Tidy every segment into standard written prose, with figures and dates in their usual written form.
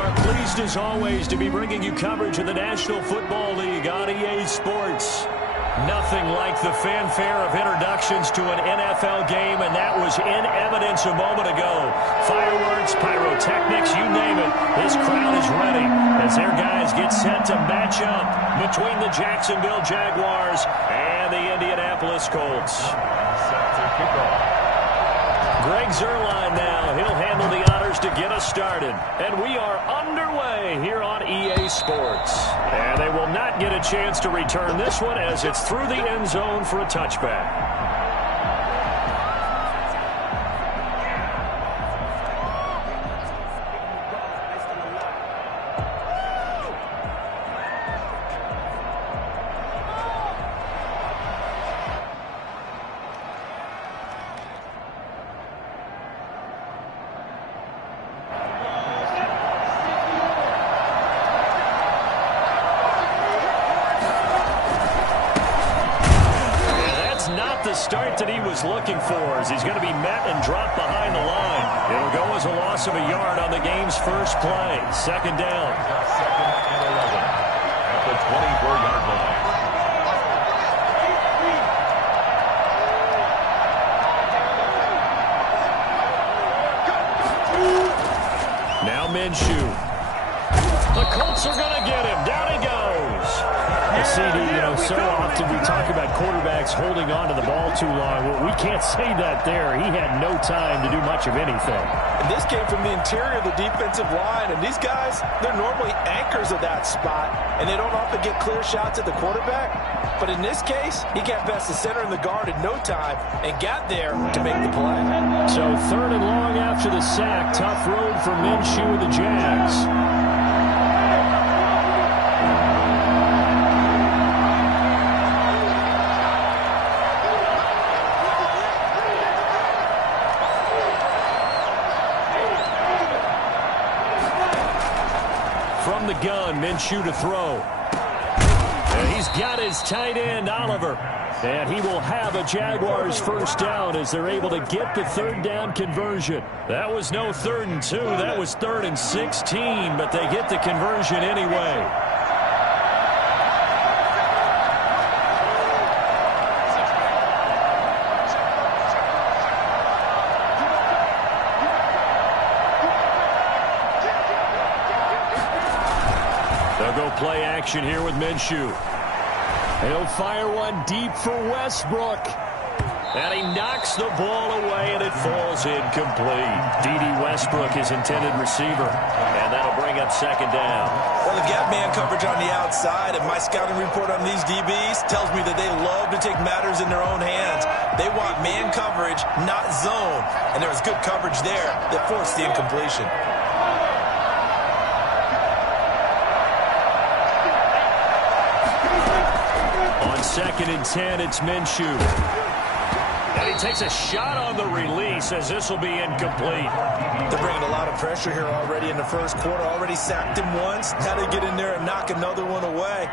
are pleased as always to be bringing you coverage of the National Football League on EA Sports. Nothing like the fanfare of introductions to an NFL game, and that was in evidence a moment ago. Fireworks, pyrotechnics, you name it. This crowd is ready as their guys get set to match up between the Jacksonville Jaguars and the Indianapolis Colts. Greg Zuerlein now. He'll handle the honors to get us started. And we are underway here on EA Sports. And they will not get a chance to return this one as it's through the end zone for a touchback. The start that he was looking for as he's going to be met and dropped behind the line. It'll go as a loss of a yard on the game's first play. Second down. Second and 11 at the 24-yard line. Now Minshew. The Colts are going to get him. Down he goes. CD, so often we talk about quarterbacks holding on to the ball too long. Well, we can't say that there. He had no time to do much of anything. And this came from the interior of the defensive line. And these guys, they're normally anchors of that spot. And they don't often get clear shots at the quarterback. But in this case, he got past the center and the guard in no time and got there to make the play. So third and long after the sack. Tough road for Minshew and the Jags. From the gun, Minshew to throw. And he's got his tight end, Oliver. And he will have a Jaguars first down as they're able to get the third down conversion. That was no 3rd and 2. That was 3rd and 16, but they get the conversion anyway. They'll go play action here with Minshew. He'll fire one deep for Westbrook. And he knocks the ball away, and it falls incomplete. D.D. Westbrook, his intended receiver. And that'll bring up second down. Well, they've got man coverage on the outside, and my scouting report on these DBs tells me that they love to take matters in their own hands. They want man coverage, not zone. And there was good coverage there that forced the incompletion. Second and 10, it's Minshew. And he takes a shot on the release as this will be incomplete. They're bringing a lot of pressure here already in the first quarter. Already sacked him once. Now they get in there and knock another one away.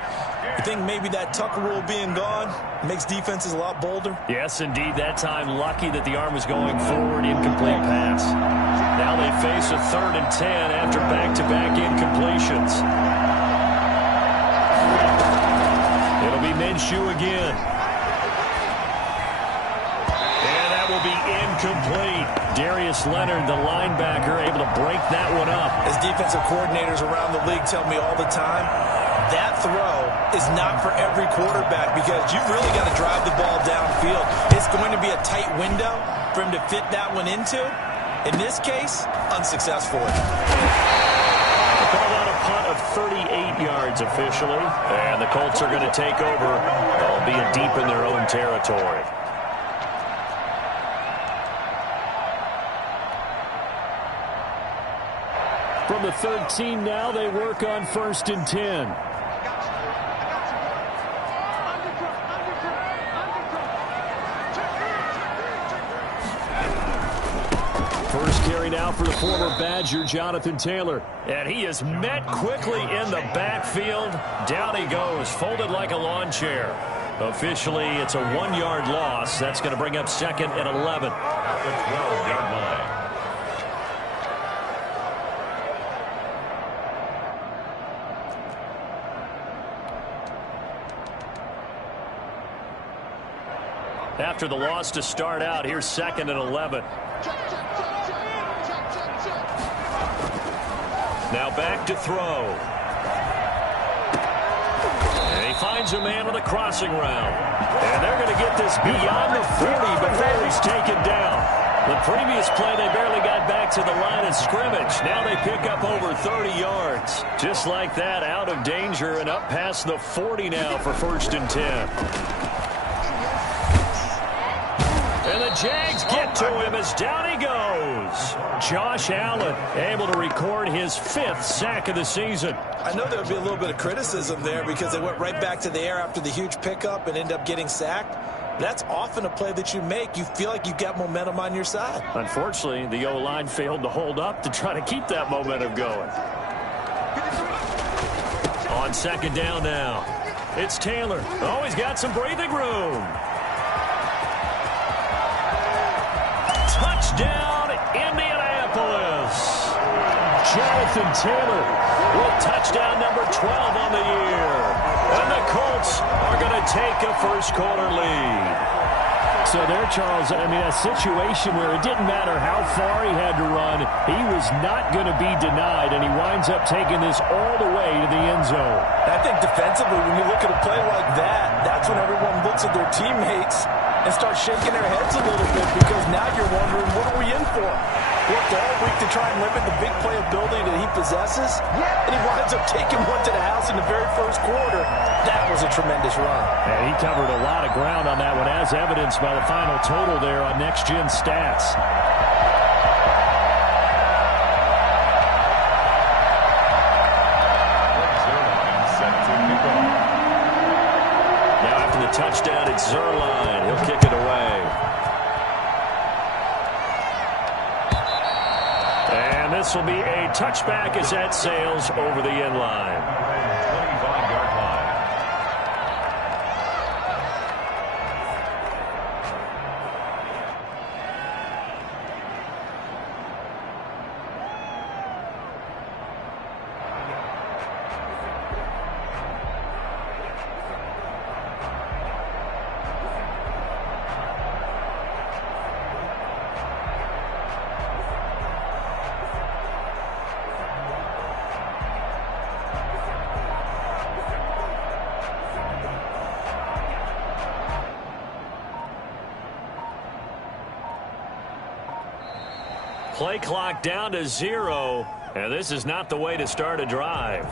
You think maybe that Tucker rule being gone makes defenses a lot bolder? Yes, indeed. That time, lucky that the arm was going forward. Incomplete pass. Now they face a 3rd and 10 after back-to-back incompletions. It'll be Minshew again. And that will be incomplete. Darius Leonard, the linebacker, able to break that one up. As defensive coordinators around the league tell me all the time, that throw is not for every quarterback because you've really got to drive the ball downfield. It's going to be a tight window for him to fit that one into. In this case, unsuccessfully. Called out a punt of 38 yards officially. And the Colts are going to take over, albeit deep in their own territory. From the 13 now, they work on 1st and 10. First carry now for the former Badger, Jonathan Taylor. And he is met quickly in the backfield. Down he goes, folded like a lawn chair. Officially, it's a 1-yard loss. That's going to bring up 2nd and 11. At the 12-yard line. after the loss to start out. Here's 2nd and 11. Now back to throw. And he finds a man on the crossing route. And they're going to get this beyond the 40 before he's taken down. The previous play, they barely got back to the line of scrimmage. Now they pick up over 30 yards. Just like that, out of danger and up past the 40 now for 1st and 10. And the Jags get to him as down he goes. Josh Allen able to record his 5th sack of the season. I know there would be a little bit of criticism there because they went right back to the air after the huge pickup and ended up getting sacked. That's often a play that you make. You feel like you've got momentum on your side. Unfortunately, the O-line failed to hold up to try to keep that momentum going. On 2nd down now, it's Taylor. Oh, he's got some breathing room. Touchdown, Indianapolis. Jonathan Taylor with touchdown number 12 on the year. And the Colts are going to take a first-quarter lead. So there, Charles, I mean, a situation where it didn't matter how far he had to run, he was not going to be denied, and he winds up taking this all the way to the end zone. I think defensively, when you look at a play like that, that's when everyone looks at their teammates and starts shaking their heads a little bit because now you're wondering, what are we in for? Worked all week to try and limit the big play ability that he possesses, and he winds up taking one to the house in the very first quarter. That was a tremendous run. And he covered a lot of ground on that one, as evidenced by the final total there on Next Gen Stats. Now after the touchdown, it's Zuerlein. He'll kick it away. And this will be a touchback as that sails over the end line. 25-yard line. Play clock down to 0, and this is not the way to start a drive.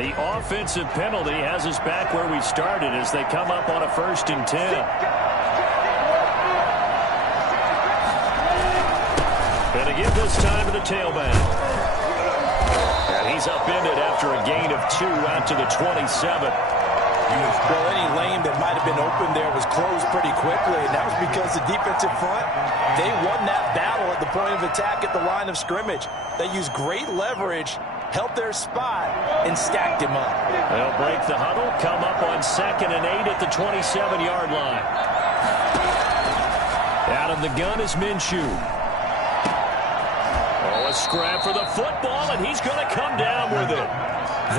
The offensive penalty has us back where we started as they come up on a 1st and 10. Going to give this time to the tailback. And he's upended after a gain of 2 out to the 27. Well, any lane that might have been open there was closed pretty quickly, and that was because the defensive front, they won that battle at the point of attack at the line of scrimmage. They used great leverage, held their spot, and stacked him up. They'll break the huddle, come up on 2nd and 8 at the 27-yard line. Out of the gun is Minshew. Oh, a scrap for the football, and he's going to come down with it.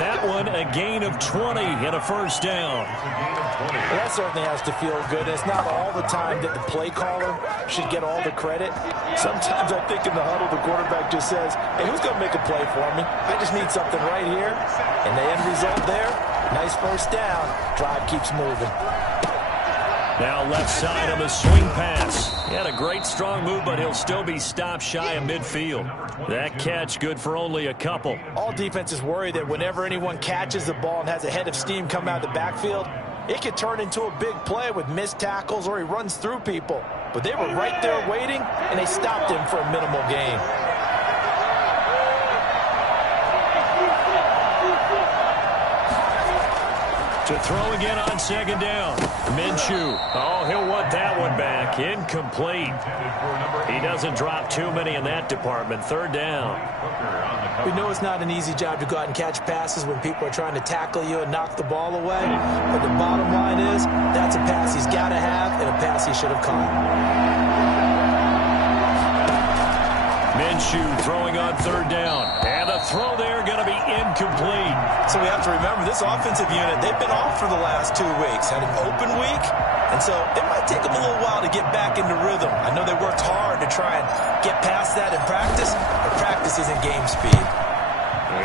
That one, a gain of 20 and a first down. Well, that certainly has to feel good. It's not all the time that the play caller should get all the credit. Sometimes I think in the huddle, the quarterback just says, hey, who's going to make a play for me? I just need something right here. And the end result there, nice first down. Drive keeps moving. Now left side of a swing pass. He had a great strong move, but he'll still be stopped shy of midfield. That catch good for only a couple. All defenses worry that whenever anyone catches the ball and has a head of steam come out of the backfield, it could turn into a big play with missed tackles or he runs through people. But they were right there waiting, and they stopped him for a minimal gain. To To throw again on second down. Minshew. Oh, he'll want that one back. Incomplete. He doesn't drop too many in that department. Third down. We know it's not an easy job to go out and catch passes when people are trying to tackle you and knock the ball away. But the bottom line is that's a pass he's got to have and a pass he should have caught. Minshew throwing on third down. And the throw there going to be incomplete. So we have to remember this offensive unit, they've been off for the last 2 weeks. Had an open week, and so it might take them a little while to get back into rhythm. I know they worked hard to try and get past that in practice, but practice isn't game speed.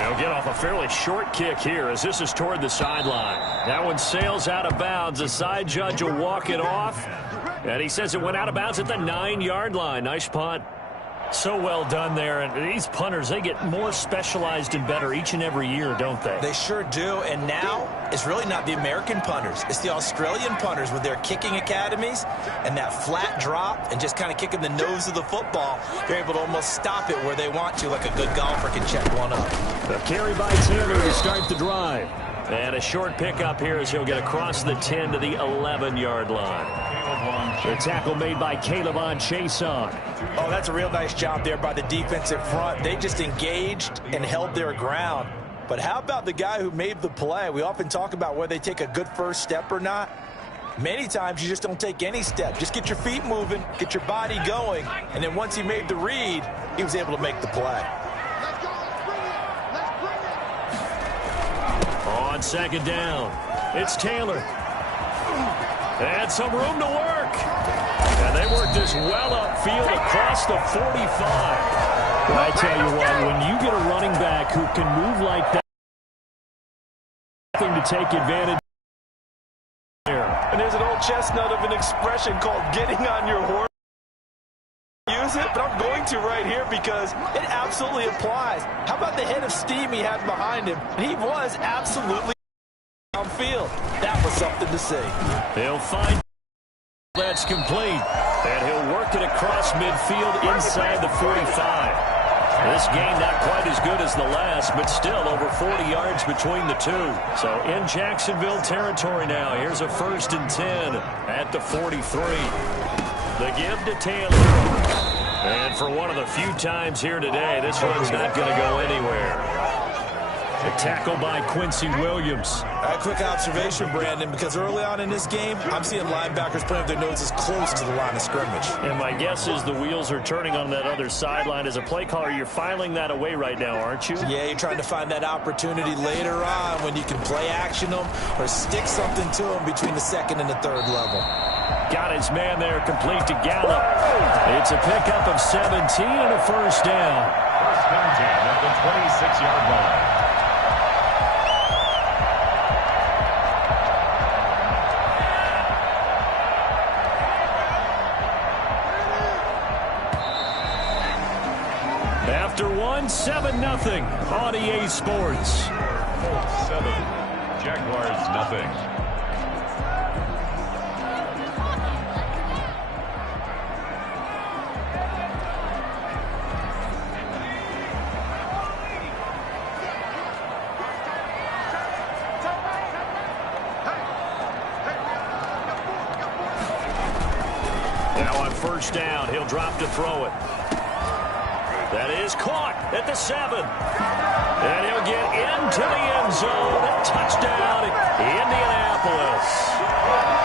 He'll get off a fairly short kick here as this is toward the sideline. That one sails out of bounds. The side judge will walk it off, and he says it went out of bounds at the 9-yard line. Nice punt. So well done there. And these punters, they get more specialized and better each and every year, don't they? They sure do. And now it's really not the American punters. It's the Australian punters with their kicking academies and that flat drop and just kind of kicking the nose of the football. They're able to almost stop it where they want to, like a good golfer can check one up. The carry by Taylor to start the drive. And a short pickup here as he'll get across the 10 to the 11-yard line. The tackle made by K'Lavon Chaisson. Oh, that's a real nice job there by the defensive front. They just engaged and held their ground. But how about the guy who made the play? We often talk about whether they take a good first step or not. Many times you just don't take any step. Just get your feet moving, get your body going, and then once he made the read, he was able to make the play. On second down, it's Taylor. And some room to work. And they work this well upfield across the 45. Well, I tell you what, when you get a running back who can move like that, to take advantage there. And there's an old chestnut of an expression called getting on your horse. Use it, but I'm going to right here because it absolutely applies. How about the head of steam he had behind him? He was absolutely downfield. That was something to see. They'll find that's complete, and he'll work it across midfield inside the 45. This game not quite as good as the last, but still over 40 yards between the two. So in Jacksonville territory now. Here's a 1st and 10 at the 43. The give to Taylor. And for one of the few times here today, this one's not going to go anywhere. A tackle by Quincy Williams. A quick observation, Brandon, because early on in this game, I'm seeing linebackers putting up their noses close to the line of scrimmage. And my guess is the wheels are turning on that other sideline. As a play caller, you're filing that away right now, aren't you? Yeah, you're trying to find that opportunity later on when you can play action them or stick something to them between the 2nd and the 3rd level. Got his man there, complete to Gallup. It's a pickup of 17 and a 1st down. 1st and 10 at the 26-yard line. After one, 7-0 on EA Sports. Colts 7, Jaguars nothing. Now on 1st down, he'll drop to throw it. That is caught at the 7. And he'll get into the end zone. Touchdown, Indianapolis.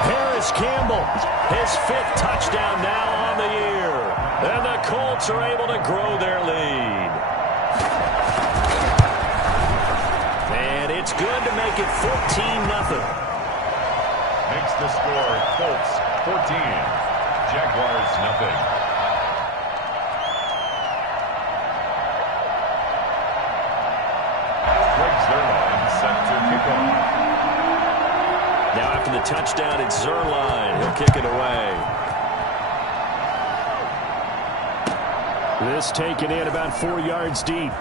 Paris Campbell, his 5th touchdown now on the year. And the Colts are able to grow their lead. And it's good to make it 14-0. Makes the score Colts 14, Jaguars nothing. Now after the touchdown, it's Zuerlein. He'll kick it away. This taken in about 4 yards deep.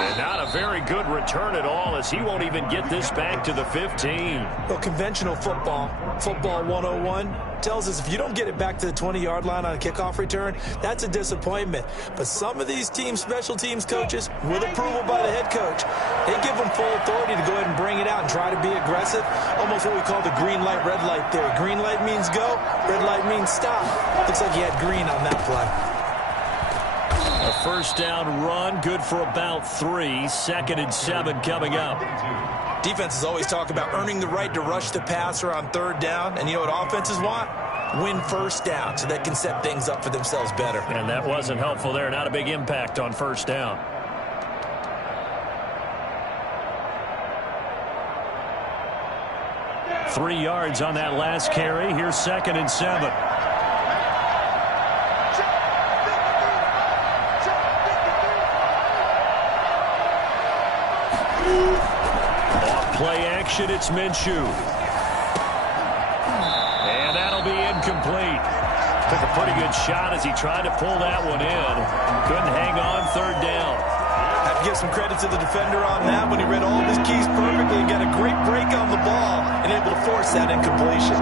And not a very good return at all, as he won't even get this back to the 15. Well, conventional football 101, tells us if you don't get it back to the 20-yard line on a kickoff return, that's a disappointment. But some of these special teams coaches, with approval by the head coach, they give them full authority to go ahead and bring try to be aggressive. Almost what we call the green light, red light theory. Green light means go, red light means stop. Looks like he had green on that play. A first down run, good for about 3. 2nd and 7 coming up. Defenses always talk about earning the right to rush the passer on 3rd down. And you know what offenses want? Win first down so they can set things up for themselves better. And that wasn't helpful there. Not a big impact on 1st down. Three yards on that last carry. Here's 2nd and 7. Off play action, it's Minshew. And that'll be incomplete. Took a pretty good shot as he tried to pull that one in. Couldn't hang on 3rd down. I have to give some credit to the defender on that when he read all of his keys perfectly and got a great break on the ball and able to force that incompletion.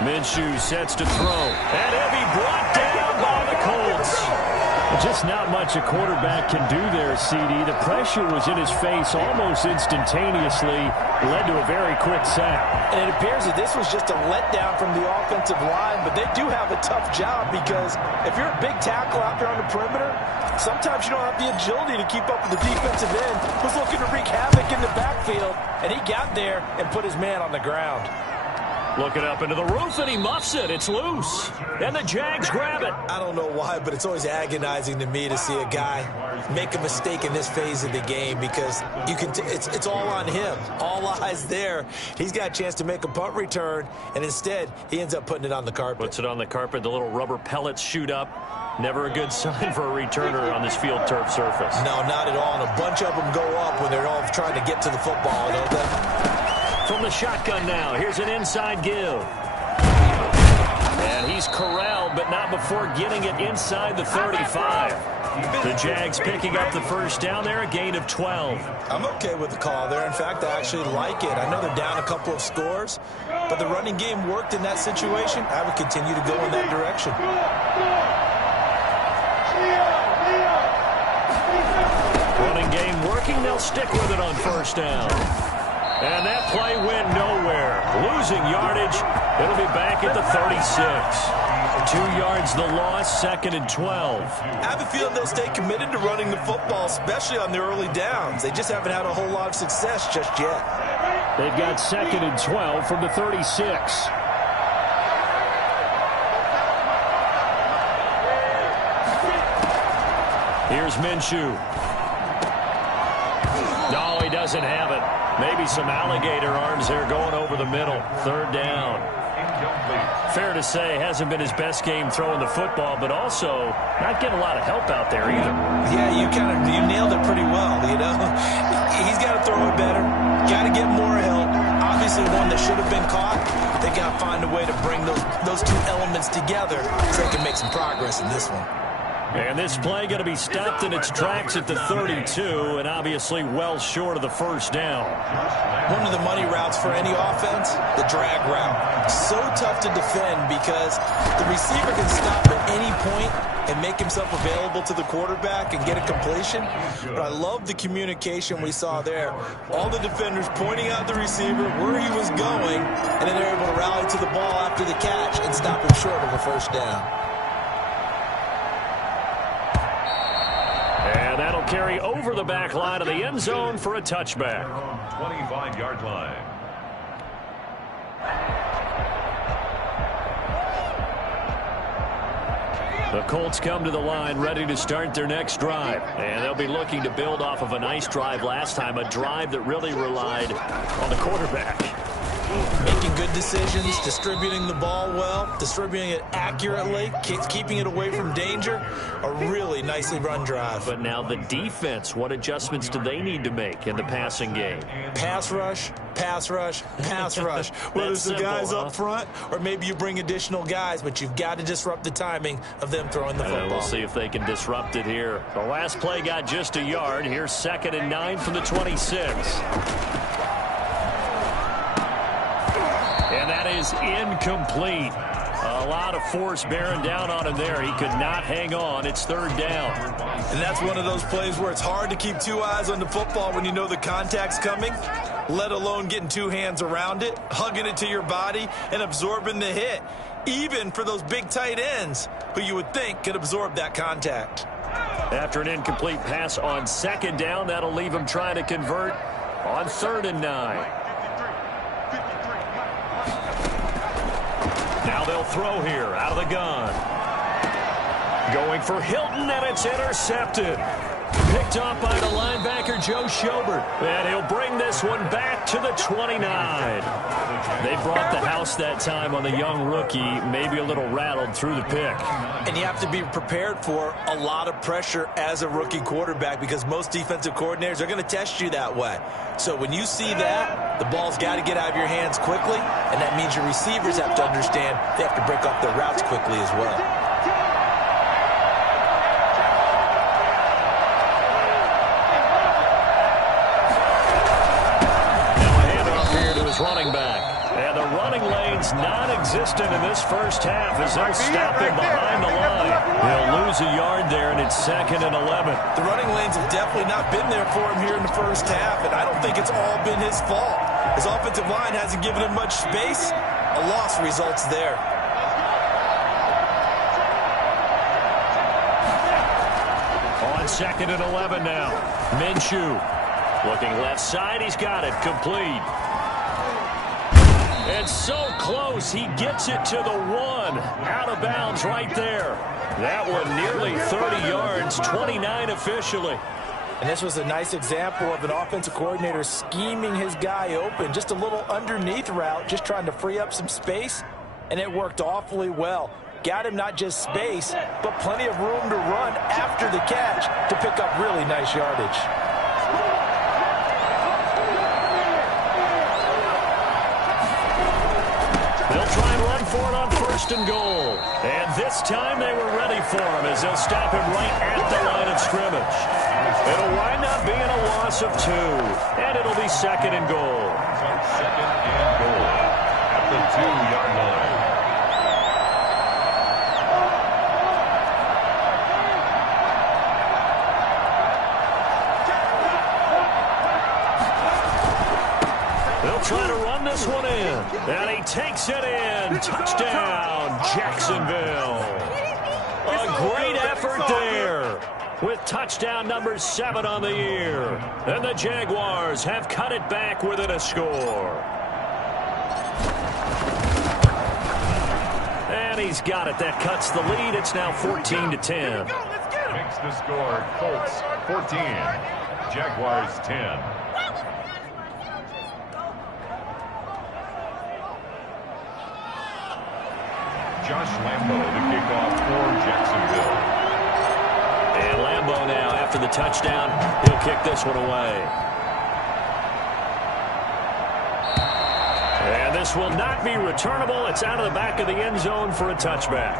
Minshew sets to throw. And he'll be brought down by the Colts. Just not much a quarterback can do there, CD. The pressure was in his face almost instantaneously. Led to a very quick sack. And it appears that this was just a letdown from the offensive line, but they do have a tough job because if you're a big tackle out there on the perimeter, sometimes you don't have the agility to keep up with the defensive end who's looking to wreak havoc in the backfield, and he got there and put his man on the ground. Looking up into the roof, and he muffs it. It's loose. And the Jags grab it. I don't know why, but it's always agonizing to me to see a guy make a mistake in this phase of the game because you can. It's all on him. All eyes there. He's got a chance to make a punt return, and instead, he ends up putting it on the carpet. Puts it on the carpet. The little rubber pellets shoot up. Never a good sign for a returner on this field turf surface. No, not at all. And a bunch of them go up when they're all trying to get to the football, don't they? From the shotgun now, here's an inside give. And he's corralled, but not before getting it inside the 35. The Jags picking up the first down there, a gain of 12. I'm okay with the call there. In fact, I actually like it. I know they're down a couple of scores, but the running game worked in that situation. I would continue to go in that direction. Running game working, they'll stick with it on first down. And that play went nowhere. Losing yardage. It'll be back at the 36. 2 yards the loss, 2nd and 12. I have a feeling they'll stay committed to running the football, especially on the early downs. They just haven't had a whole lot of success just yet. They've got 2nd and 12 from the 36. Here's Minshew. No, he doesn't have it. Maybe some alligator arms there going over the middle. 3rd down. Fair to say, hasn't been his best game throwing the football, but also not getting a lot of help out there either. Yeah, you nailed it pretty well, you know. He's got to throw it better. Got to get more help. Obviously one that should have been caught. They got to find a way to bring those two elements together so they can make some progress in this one. And this play going to be stopped in its tracks at the 32, and obviously well short of the first down. One of the money routes for any offense, the drag route. So tough to defend because the receiver can stop at any point and make himself available to the quarterback and get a completion. But I love the communication we saw there. All the defenders pointing out the receiver, where he was going, and then they're able to rally to the ball after the catch and stop him short of a first down. And that'll carry over the back line of the end zone for a touchback. 25-yard line. The Colts come to the line ready to start their next drive. And they'll be looking to build off of a nice drive last time, a drive that really relied on the quarterback. Making good decisions, distributing the ball well, distributing it accurately, keeping it away from danger. A really nicely run drive. But now the defense, what adjustments do they need to make in the passing game? Pass rush, pass rush, pass rush. Whether it's the guys up front or maybe you bring additional guys, but you've got to disrupt the timing of them throwing the football. We'll see if they can disrupt it here. The last play got just a yard. Here's 2nd and 9 from the 26. And that is incomplete. A lot of force bearing down on him there. He could not hang on. It's 3rd down. And that's one of those plays where it's hard to keep 2 eyes on the football when you know the contact's coming, let alone getting 2 hands around it, hugging it to your body, and absorbing the hit, even for those big tight ends who you would think could absorb that contact. After an incomplete pass on 2nd down, that'll leave him trying to convert on 3rd and 9. Now they'll throw here out of the gun. Going for Hilton, and it's intercepted. Picked up by the linebacker, Joe Schobert. And he'll bring this one back to the 29. They brought the house that time on the young rookie, maybe a little rattled through the pick. And you have to be prepared for a lot of pressure as a rookie quarterback because most defensive coordinators are going to test you that way. So when you see that, the ball's got to get out of your hands quickly, and that means your receivers have to understand they have to break up their routes quickly as well. Running back. And the running lane's non-existent in this first half as they'll stop him behind the line. He'll lose a yard there, and it's 2nd and 11. The running lanes have definitely not been there for him here in the first half, and I don't think it's all been his fault. His offensive line hasn't given him much space. A loss results there. On 2nd and 11 now. Minshew looking left side. He's got it. Complete. And so close, he gets it to the 1. Out of bounds right there. That one nearly 30 yards, 29 officially. And this was a nice example of an offensive coordinator scheming his guy open. Just a little underneath route, just trying to free up some space. And it worked awfully well. Got him not just space, but plenty of room to run after the catch to pick up really nice yardage. They'll try and run for it on 1st and goal. And this time they were ready for him as they'll stop him right at the line of scrimmage. It'll wind up being a loss of 2. And it'll be 2nd and goal. 2nd and goal at the 2-yard line. They'll try to run this one in. And he takes it in. Touchdown, Jacksonville. A great effort there with touchdown number 7 on the year. And the Jaguars have cut it back within a score. And he's got it. That cuts the lead. It's now 14-10. Makes the score Colts 14, Jaguars 10. Josh Lambo to kick off for Jacksonville. And Lambo now, after the touchdown, he'll kick this one away. And this will not be returnable. It's out of the back of the end zone for a touchback.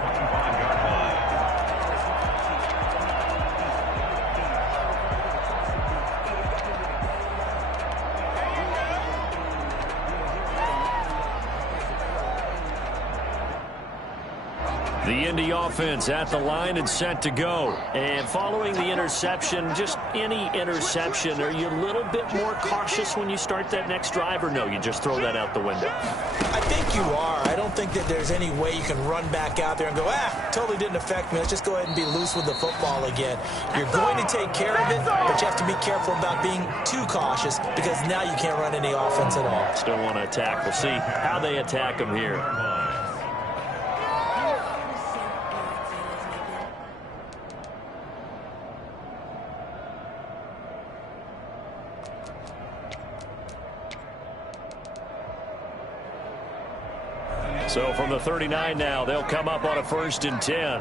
The Indy offense at the line and set to go. And following the interception, just any interception, are you a little bit more cautious when you start that next drive, or no, you just throw that out the window? I think you are. I don't think that there's any way you can run back out there and go, totally didn't affect me. Let's just go ahead and be loose with the football again. You're going to take care of it, but you have to be careful about being too cautious because now you can't run any offense at all. Still want to attack. We'll see how they attack them here. So from the 39 now, they'll come up on a 1st and 10.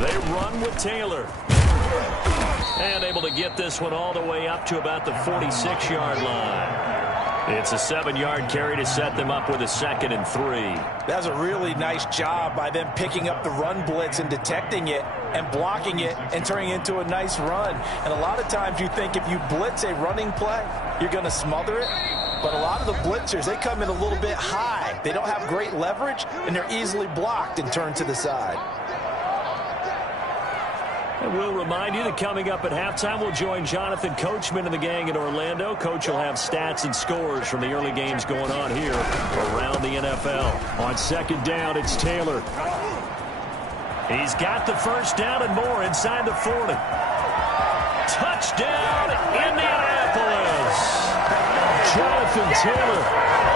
They run with Taylor. And able to get this one all the way up to about the 46-yard line. It's a 7-yard carry to set them up with a 2nd and 3. That's a really nice job by them picking up the run blitz and detecting it and blocking it and turning it into a nice run. And a lot of times you think if you blitz a running play, you're going to smother it. But a lot of the blitzers, they come in a little bit high. They don't have great leverage, and they're easily blocked and turned to the side. And we'll remind you that coming up at halftime, we'll join Jonathan Coachman and the gang in Orlando. Coach will have stats and scores from the early games going on here around the NFL. On 2nd down, it's Taylor. He's got the 1st down and more inside the 40. Touchdown, Indianapolis! Jonathan Taylor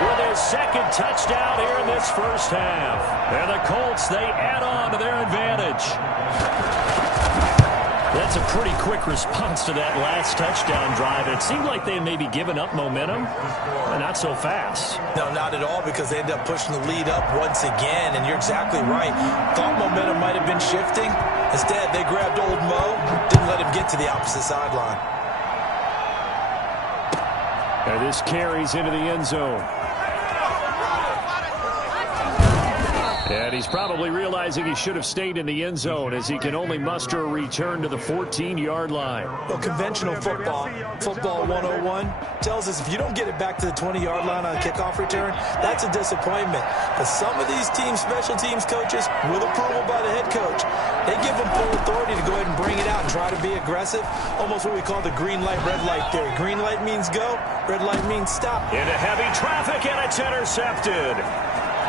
with his 2nd touchdown here in this first half. And the Colts, they add on to their advantage. That's a pretty quick response to that last touchdown drive. It seemed like they may be giving up momentum, but not so fast. No, not at all, because they end up pushing the lead up once again, and you're exactly right. Thought momentum might have been shifting. Instead, they grabbed old Mo, didn't let him get to the opposite sideline. And this carries into the end zone. And he's probably realizing he should have stayed in the end zone as he can only muster a return to the 14-yard line. Well, conventional football 101, tells us if you don't get it back to the 20-yard line on a kickoff return, that's a disappointment. But some of these teams, special teams coaches, with approval by the head coach, they give them full authority to go ahead and bring it out and try to be aggressive. Almost what we call the green light, red light theory. Green light means go, red light means stop. Into heavy traffic, and it's intercepted.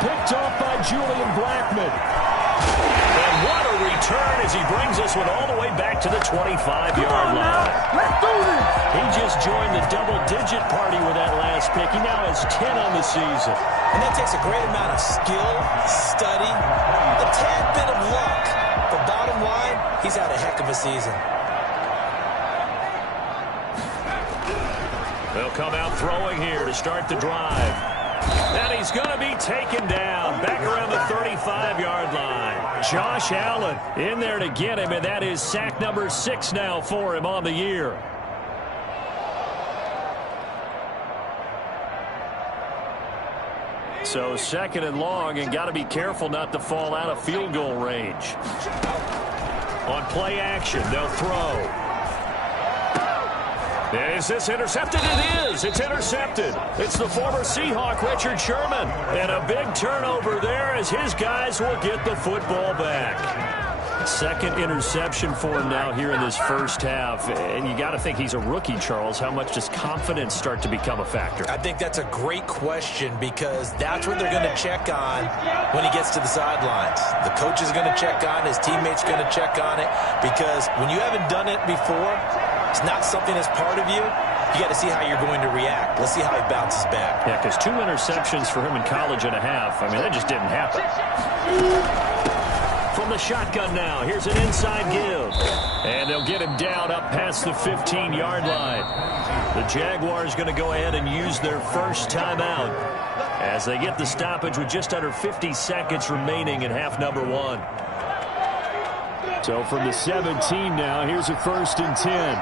Picked off by Julian Blackmon. And what a return as he brings this one all the way back to the 25-yard line. Let's do this! He just joined the double-digit party with that last pick. He now has 10 on the season. And that takes a great amount of skill, study, a tad bit of luck. But bottom line, he's had a heck of a season. They'll come out throwing here to start the drive. And he's going to be taken down back around the 35-yard line. Josh Allen in there to get him, and that is sack number 6 now for him on the year. So 2nd and long, and got to be careful not to fall out of field goal range. On play action, they'll throw. Is this intercepted? It is. It's intercepted. It's the former Seahawk, Richard Sherman. And a big turnover there as his guys will get the football back. 2nd interception for him now here in this first half. And you got to think he's a rookie, Charles. How much does confidence start to become a factor? I think that's a great question, because that's what they're going to check on when he gets to the sidelines. The coach is going to check on, his teammates going to check on it, because when you haven't done it before, it's not something that's part of you. You got to see how you're going to react. Let's see how he bounces back. Yeah, because 2 interceptions for him in college and a half. I mean, that just didn't happen. From the shotgun now, here's an inside give. And they'll get him down up past the 15-yard line. The Jaguars going to go ahead and use their first timeout as they get the stoppage with just under 50 seconds remaining in half number 1. So from the 17 now, here's a 1st and 10.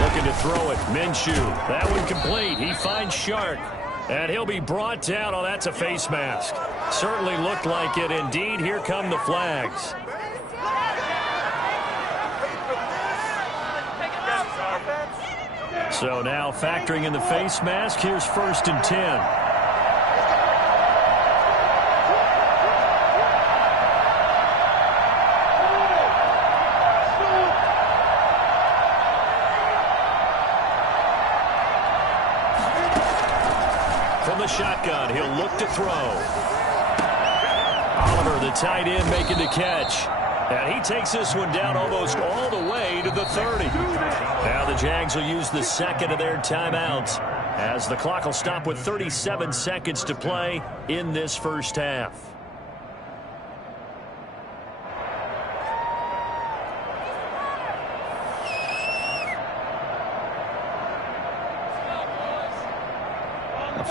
Looking to throw it. Minshew. That one complete. He finds Shark. And he'll be brought down. Oh, that's a face mask. Certainly looked like it. Indeed, here come the flags. So now factoring in the face mask, here's 1st and 10. Shotgun. He'll look to throw. Oliver, the tight end, making the catch. And he takes this one down almost all the way to the 30. Now the Jags will use the second of their timeouts as the clock will stop with 37 seconds to play in this first half.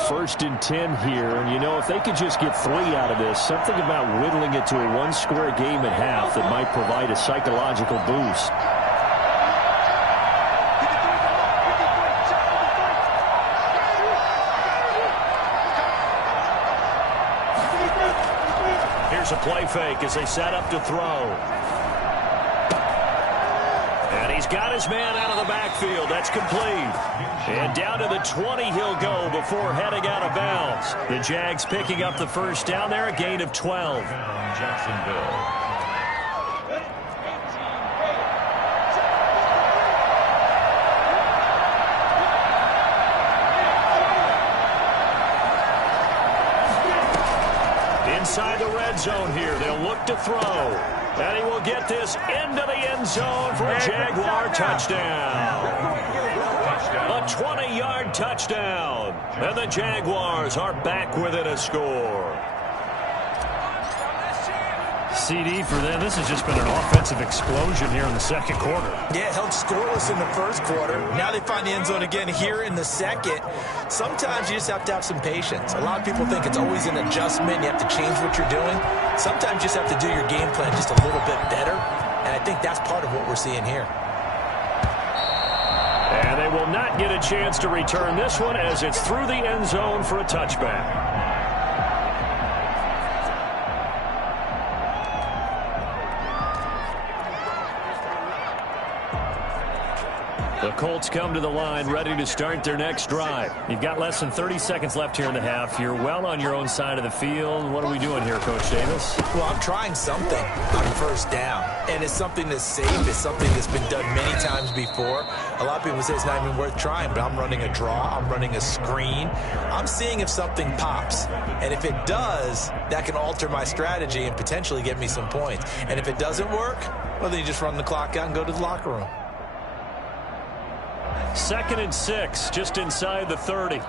First and 10 here, and you know, if they could just get 3 out of this, something about whittling it to a one-score game at half that might provide a psychological boost. Here's a play fake as they set up to throw. And he's got his man out of the backfield. That's complete. And down to the 20 he'll go before heading out of bounds. The Jags picking up the first down there, a gain of 12. Jacksonville. Inside the red zone here, they'll look to throw. And he will get this into the end zone for a Jaguar touchdown. A 20-yard touchdown. And the Jaguars are back within a score. CD for them. This has just been an offensive explosion here in the second quarter. Yeah, held scoreless in the first quarter. Now they find the end zone again here in the second. Sometimes you just have to have some patience. A lot of people think it's always an adjustment. You have to change what you're doing. Sometimes you just have to do your game plan just a little bit better. And I think that's part of what we're seeing here. And they will not get a chance to return this one as it's through the end zone for a touchback. The Colts come to the line ready to start their next drive. You've got less than 30 seconds left here in the half. You're well on your own side of the field. What are we doing here, Coach Davis? Well, I'm trying something on first down. And it's something that's safe. It's something that's been done many times before. A lot of people say it's not even worth trying, but I'm running a draw. I'm running a screen. I'm seeing if something pops. And if it does, that can alter my strategy and potentially get me some points. And if it doesn't work, well, then you just run the clock out and go to the locker room. 2nd and 6, just inside the 30.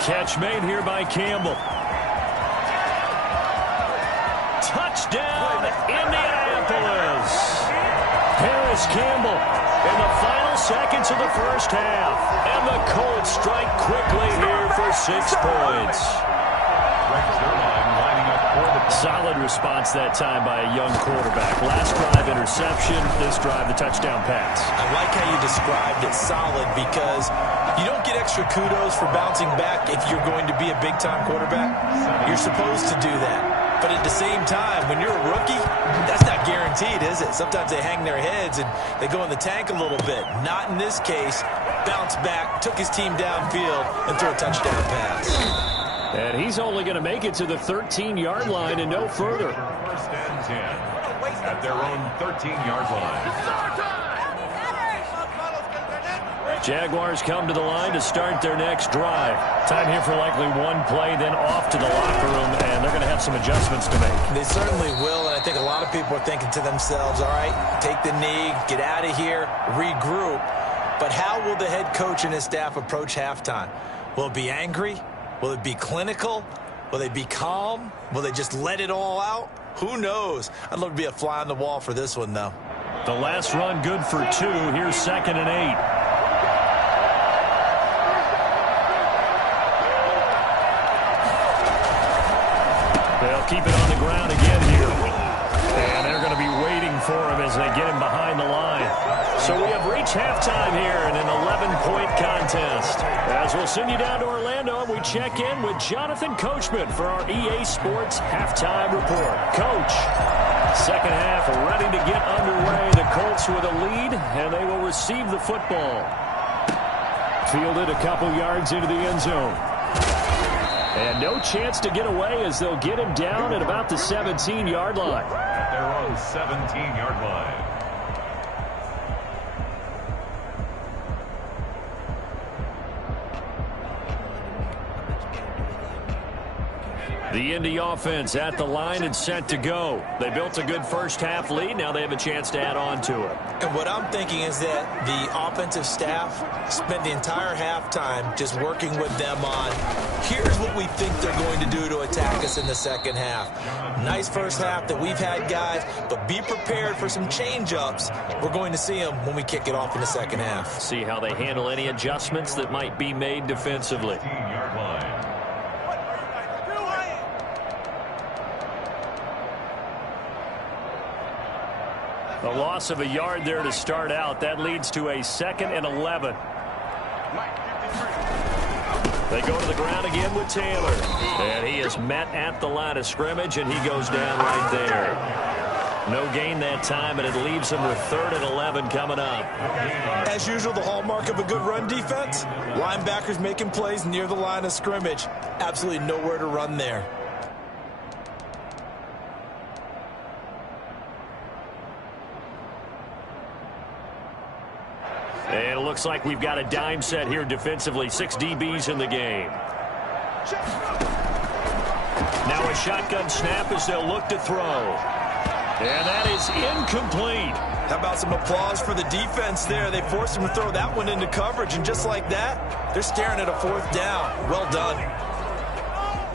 Catch made here by Campbell. Touchdown, Indianapolis. Harris Campbell in the final seconds of the first half. And the Colts strike quickly here for 6 points. Solid response that time by a young quarterback. Last drive interception, this drive the touchdown pass. I like how you described it solid because you don't get extra kudos for bouncing back if you're going to be a big-time quarterback. You're supposed to do that. But at the same time, when you're a rookie, that's not guaranteed, is it? Sometimes they hang their heads and they go in the tank a little bit. Not in this case. Bounced back, took his team downfield, and threw a touchdown pass. And he's only going to make it to the 13-yard line and no further. First and 10 at their own 13-yard line. Jaguars come to the line to start their next drive. Time here for likely one play, then off to the locker room, and they're going to have some adjustments to make. They certainly will, and I think a lot of people are thinking to themselves, all right, take the knee, get out of here, regroup. But how will the head coach and his staff approach halftime? Will it be angry? Will it be clinical? Will they be calm? Will they just let it all out? Who knows? I'd love to be a fly on the wall for this one, though. The last run good for 2. Here's 2nd and 8. They'll keep it on the ground again here. And they're going to be waiting for him as they get him behind the line. So we have reached halftime here in an 11-point contest. As we'll send you down to Orlando, we check in with Jonathan Coachman for our EA Sports Halftime Report. Coach, second half ready to get underway. The Colts with a lead, and they will receive the football. Fielded a couple yards into the end zone. And no chance to get away as they'll get him down at about the 17-yard line. At their own 17-yard line. The Indy offense at the line and set to go. They built a good first-half lead. Now they have a chance to add on to it. And what I'm thinking is that the offensive staff spent the entire halftime just working with them on, here's what we think they're going to do to attack us in the second half. Nice first half that we've had, guys, but be prepared for some change-ups. We're going to see them when we kick it off in the second half. See how they handle any adjustments that might be made defensively. 15-yard line. A loss of a yard there to start out. That leads to a 2nd and 11. They go to the ground again with Taylor. And he is met at the line of scrimmage, and he goes down right there. No gain that time, and it leaves him with 3rd and 11 coming up. As usual, the hallmark of a good run defense, linebackers making plays near the line of scrimmage. Absolutely nowhere to run there. And it looks like we've got a dime set here defensively. 6 DBs in the game. Now a shotgun snap as they'll look to throw. And that is incomplete. How about some applause for the defense there? They forced him to throw that one into coverage, and just like that, they're staring at a 4th down. Well done.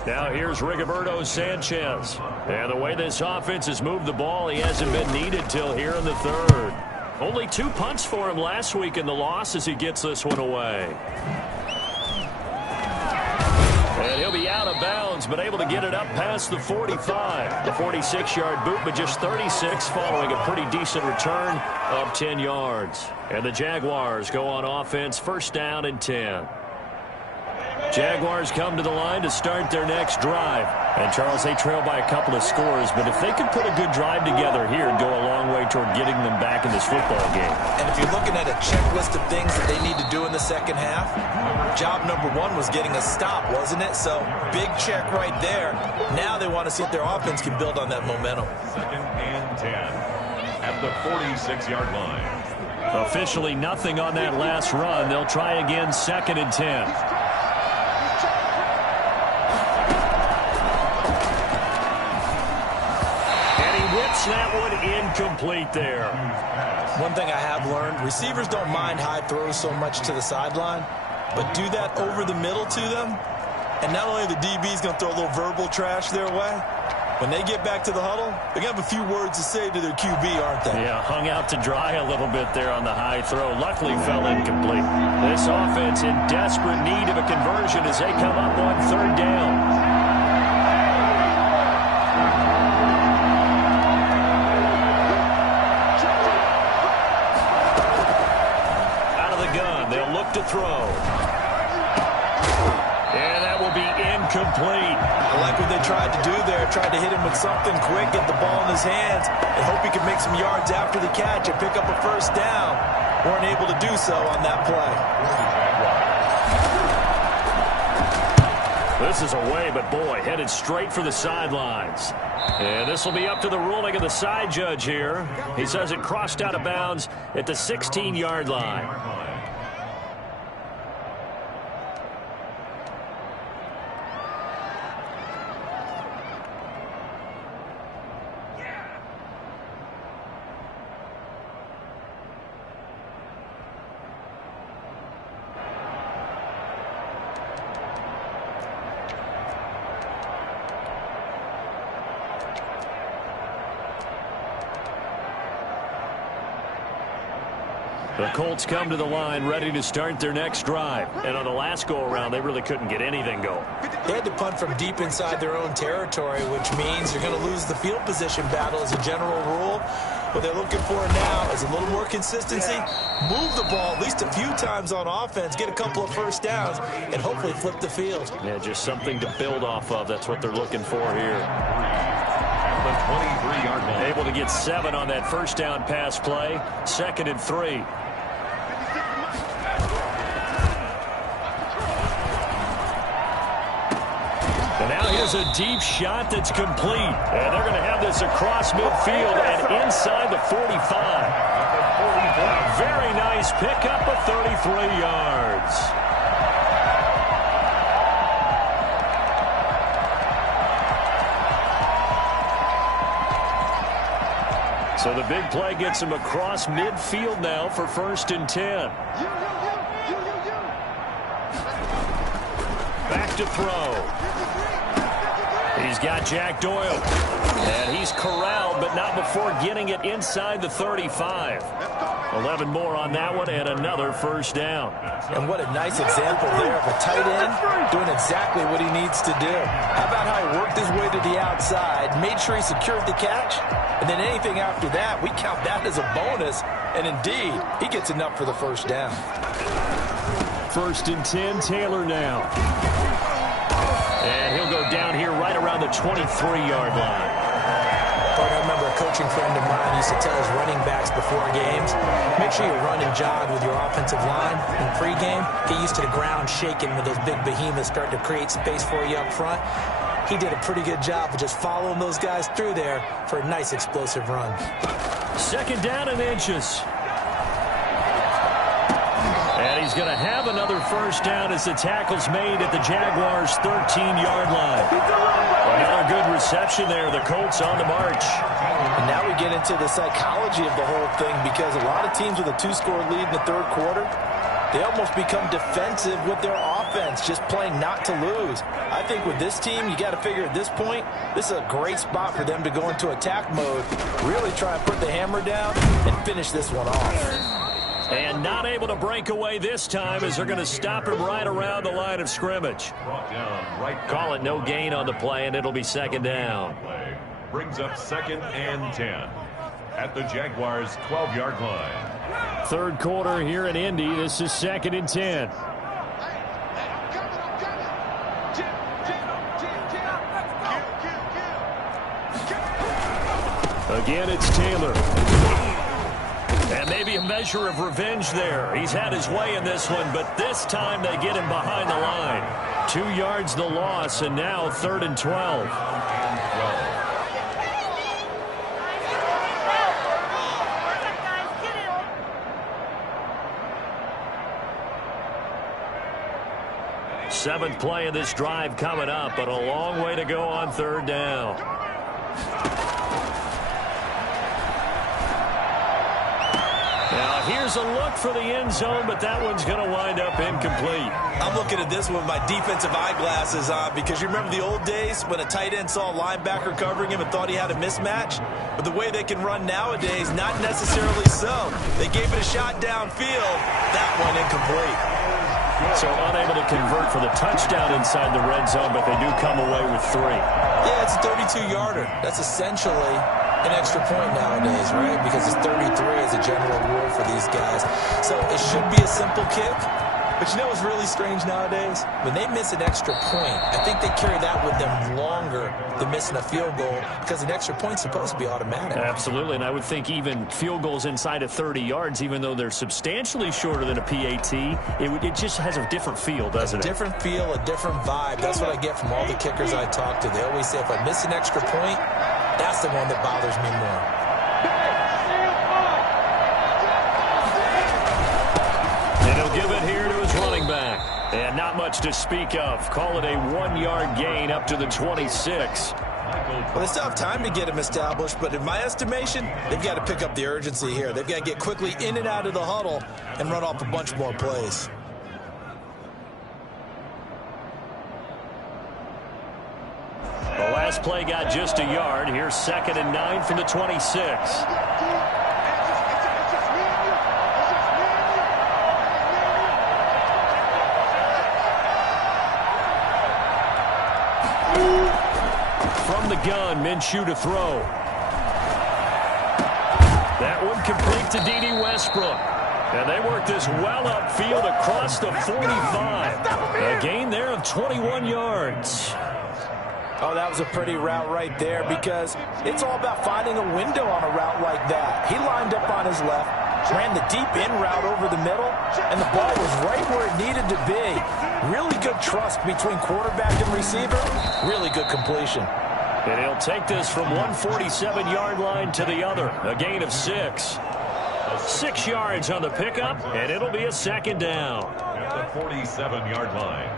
Now here's Rigoberto Sanchez. And the way this offense has moved the ball, he hasn't been needed till here in the 3rd. Only 2 punts for him last week in the loss as he gets this one away. And he'll be out of bounds, but able to get it up past the 45. The 46-yard boot, but just 36 following a pretty decent return of 10 yards. And the Jaguars go on offense, 1st down and 10. Jaguars come to the line to start their next drive. And, Charles, they trail by a couple of scores, but if they could put a good drive together here and go a long way toward getting them back in this football game. And if you're looking at a checklist of things that they need to do in the second half, job number 1 was getting a stop, wasn't it? So, big check right there. Now they want to see if their offense can build on that momentum. 2nd and 10 at the 46-yard line. Officially nothing on that last run. They'll try again, 2nd and 10. That one incomplete there. One thing I have learned, receivers don't mind high throws so much to the sideline, but do that over the middle to them, and not only the DB's going to throw a little verbal trash their way, when they get back to the huddle, they're going to have a few words to say to their QB, aren't they? Yeah, hung out to dry a little bit there on the high throw. Luckily fell incomplete. This offense in desperate need of a conversion as they come up on 3rd down. To throw. And that will be incomplete. I like what they tried to do there. Tried to hit him with something quick, get the ball in his hands, and hope he could make some yards after the catch and pick up a 1st down. Weren't able to do so on that play. This is away, but boy, headed straight for the sidelines. And this will be up to the ruling of the side judge here. He says it crossed out of bounds at the 16-yard line. The Colts come to the line ready to start their next drive. And on the last go-around, they really couldn't get anything going. They had to punt from deep inside their own territory, which means you're going to lose the field position battle as a general rule. What they're looking for now is a little more consistency, move the ball at least a few times on offense, get a couple of 1st downs, and hopefully flip the field. Yeah, just something to build off of. That's what they're looking for here. The 23-yard line. Able to get 7 on that 1st down pass play. 2nd and 3. And now here's a deep shot that's complete. And they're going to have this across midfield and inside the 45. Very nice pickup of 33 yards. So the big play gets him across midfield now for 1st and 10. Back to throw. He's got Jack Doyle. And he's corralled, but not before getting it inside the 35. 11 more on that one, and another 1st down. And what a nice example there of a tight end doing exactly what he needs to do. How about how he worked his way to the outside, made sure he secured the catch, and then anything after that, we count that as a bonus. And indeed, he gets enough for the 1st down. 1st and 10, Taylor now. And he'll go down here right around the 23-yard line. I remember a coaching friend of mine used to tell his running backs before games, make sure you run and jog with your offensive line in pregame. Get used to the ground shaking when those big behemoths start to create space for you up front. He did a pretty good job of just following those guys through there for a nice explosive run. 2nd down and inches. And he's going to have another 1st down as the tackle's made at the Jaguars' 13-yard line. Another good reception there. The Colts on the march. And now we get into the psychology of the whole thing, because a lot of teams with a 2-score lead in the 3rd quarter, they almost become defensive with their offense, just playing not to lose. I think with this team, you got to figure at this point, this is a great spot for them to go into attack mode, really try and put the hammer down and finish this one off. And not able to break away this time as they're going to stop him right around the line of scrimmage. Call it no gain on the play, and it'll be 2nd down. Brings up 2nd and 10 at the Jaguars' 12-yard line. 3rd quarter here in Indy. This is 2nd and 10. Again, it's Taylor. And maybe a measure of revenge there. He's had his way in this one, but this time they get him behind the line. 2 yards the loss, and now 3rd and 12. Seventh play of this drive coming up, but a long way to go on 3rd down. Now here's a look for the end zone, but that one's going to wind up incomplete. I'm looking at this one with my defensive eyeglasses on, because you remember the old days when a tight end saw a linebacker covering him and thought he had a mismatch? But the way they can run nowadays, not necessarily so. They gave it a shot downfield. That one incomplete. So unable to convert for the touchdown inside the red zone, but they do come away with 3. Yeah, it's a 32-yarder. That's essentially an extra point nowadays, right? Because it's 33 as a general rule for these guys. So it should be a simple kick. But you know what's really strange nowadays? When they miss an extra point, I think they carry that with them longer than missing a field goal, because an extra point's supposed to be automatic. Absolutely, and I would think even field goals inside of 30 yards, even though they're substantially shorter than a PAT, it just has a different feel, doesn't it? A different feel, a different vibe. That's what I get from all the kickers I talk to. They always say if I miss an extra point, that's the one that bothers me more. And he'll give it here to his running back. And not much to speak of. Call it a 1-yard gain up to the 26. Well, they still have time to get him established, but in my estimation, they've got to pick up the urgency here. They've got to get quickly in and out of the huddle and run off a bunch more plays. The last play got just a yard. Here's 2nd and 9 from the 26. From the gun, Minshew to throw. That one complete to D.D. Westbrook. And they work this well upfield across the 45. A gain there of 21 yards. Oh, that was a pretty route right there, because it's all about finding a window on a route like that. He lined up on his left, ran the deep in route over the middle, and the ball was right where it needed to be. Really good trust between quarterback and receiver. Really good completion. And he'll take this from 147-yard line to the other. A gain of 6. 6 yards on the pickup, and it'll be a 2nd down. At the 47-yard line.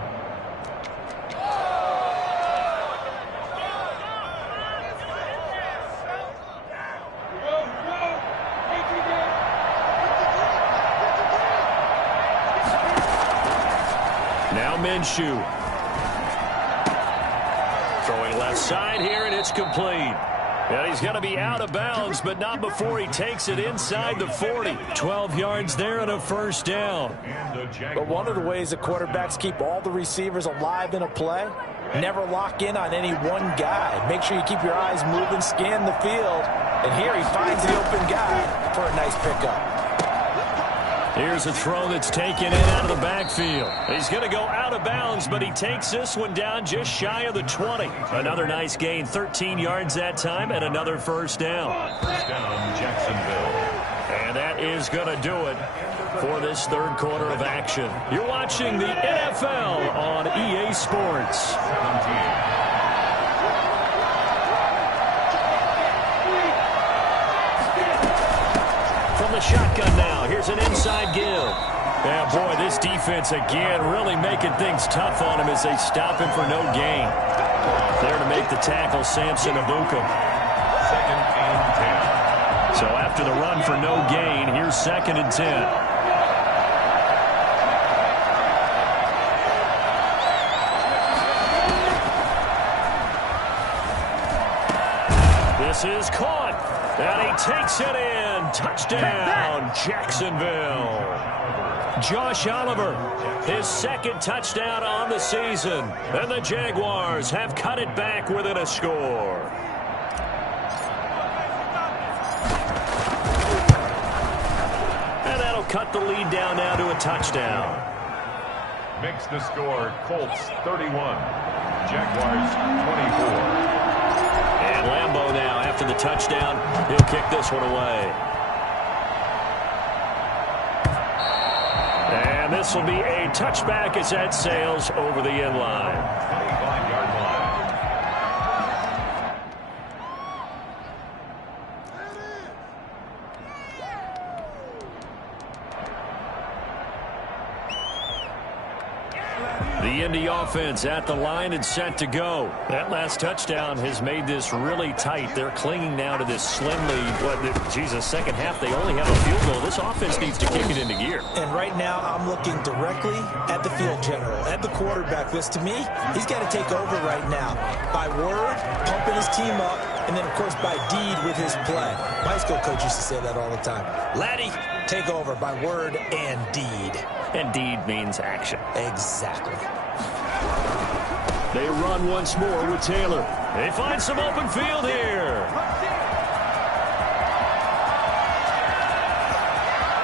Now Minshew. Throwing left side here, and it's complete. And he's going to be out of bounds, but not before he takes it inside the 40. 12 yards there and a first down. But one of the ways the quarterbacks keep all the receivers alive in a play, never lock in on any one guy. Make sure you keep your eyes moving, scan the field. And here he finds the open guy for a nice pickup. Here's a throw that's taken in out of the backfield. He's going to go out of bounds, but he takes this one down just shy of the 20. Another nice gain, 13 yards that time, and another first down. First down, Jacksonville. And that is going to do it for this third quarter of action. You're watching the NFL on EA Sports. 17. From the shotgun now, here's an inside give. Yeah, boy, this defense again really making things tough on him as they stop him for no gain. There to make the tackle, Samson Ebukam. Second and 10. So after the run for no gain, here's second and 10. This is caught, and he takes it in. Touchdown, Jacksonville. Josh Oliver, his second touchdown on the season. And the Jaguars have cut it back within a score. And that'll cut the lead down now to a touchdown. Makes the score Colts 31, Jaguars 24. And Lambeau now, after the touchdown, he'll kick this one away. And this will be a touchback as that sails over the end line. 25-yard line. The Indy offense at the line and set to go. That last touchdown has made this really tight. They're clinging now to this slim lead. Second half, they only have a field goal. This offense needs to kick it into gear. And right now, I'm looking directly at the field general, at the quarterback. This, to me, he's got to take over right now. By word, pumping his team up, and then, of course, by deed with his play. My high school coach used to say that all the time. Laddie, take over by word and deed. And deed means action. Exactly. They run once more with Taylor. They find some open field here.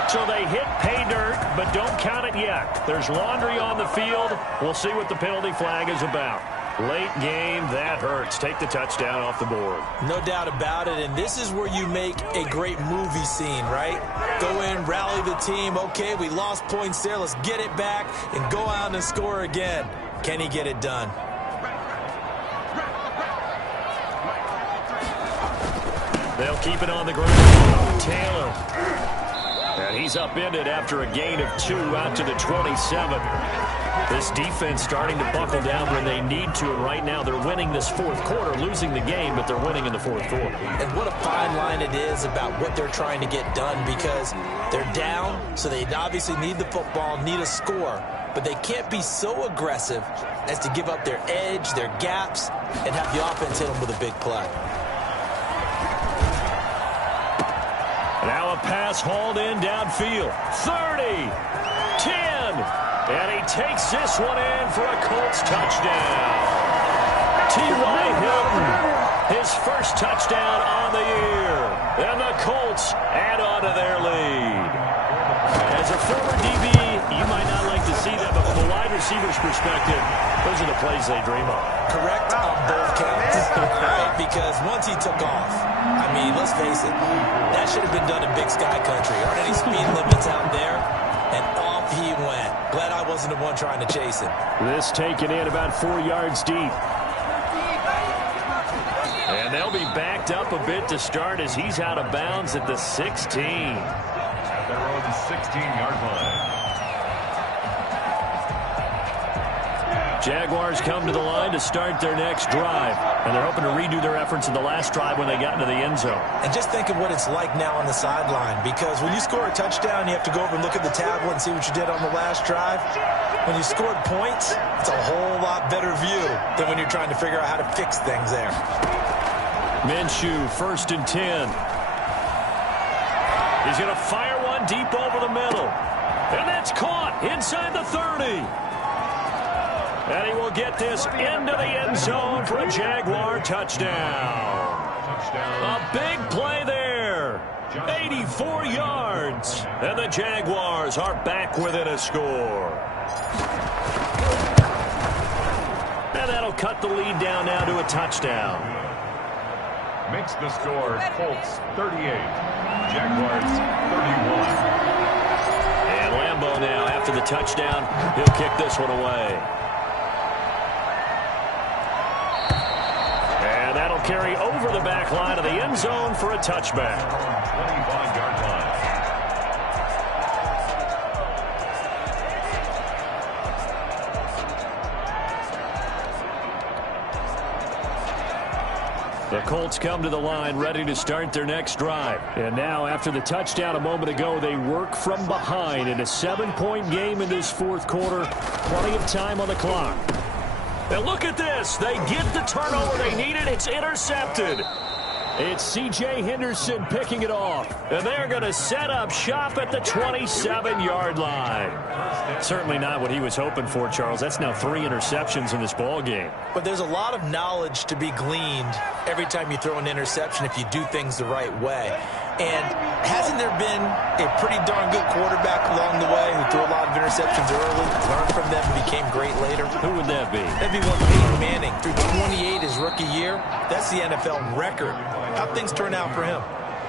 So they hit pay dirt, but don't count it yet. There's laundry on the field. We'll see what the penalty flag is about. Late game, that hurts. Take the touchdown off the board. No doubt about it, and this is where you make a great movie scene, right? Go in, rally the team. Okay, we lost points there. Let's get it back and go out and score again. Can he get it done? They'll keep it on the ground. Taylor. And he's upended after a gain of 2 out to the 27. This defense starting to buckle down when they need to, and right now they're winning this fourth quarter, losing the game, but they're winning in the fourth quarter. And what a fine line it is about what they're trying to get done, because they're down, so they obviously need the football, need a score, but they can't be so aggressive as to give up their edge, their gaps, and have the offense hit them with a big play. Now a pass hauled in downfield. 30, 10. And he takes this one in for a Colts touchdown. T.Y. Hilton, his first touchdown on the year. And the Colts add on to their lead. As a former DB, you might not like to see that, but from a wide receiver's perspective, those are the plays they dream of. Correct on both counts. Right? Because once he took off, I mean, let's face it, that should have been done in Big Sky Country. Aren't any speed limits out there? And off he went. Glad I wasn't the one trying to chase him. This taken in about 4 yards deep. And they'll be backed up a bit to start as he's out of bounds at the 16. At their own 16-yard line. Jaguars come to the line to start their next drive. And they're hoping to redo their efforts in the last drive when they got into the end zone. And just think of what it's like now on the sideline, because when you score a touchdown, you have to go over and look at the tablet and see what you did on the last drive. When you scored points, it's a whole lot better view than when you're trying to figure out how to fix things there. Minshew, 1st and 10. He's going to fire one deep over the middle. And that's caught inside the 30. And he will get this into the end zone for a Jaguar touchdown. A big play there. 84 yards. And the Jaguars are back within a score. And that'll cut the lead down now to a touchdown. Makes the score Colts 38, Jaguars 31. And Lambeau now, after the touchdown, he'll kick this one away. And that'll carry over the back line of the end zone for a touchback. 25-yard line. The Colts come to the line ready to start their next drive. And now, after the touchdown a moment ago, they work from behind in a 7-point game in this fourth quarter. Plenty of time on the clock. And look at this. They get the turnover they needed. It's intercepted. It's C.J. Henderson picking it off. And they're going to set up shop at the 27-yard line. Certainly not what he was hoping for, Charles. That's now 3 interceptions in this ball game. But there's a lot of knowledge to be gleaned every time you throw an interception if you do things the right way. And hasn't there been a pretty darn good quarterback along the way who threw a lot of interceptions early, learned from them, and became great later? Who would that be? That'd be one Peyton Manning. Through 28 his rookie year, that's the NFL record. How'd things turn out for him?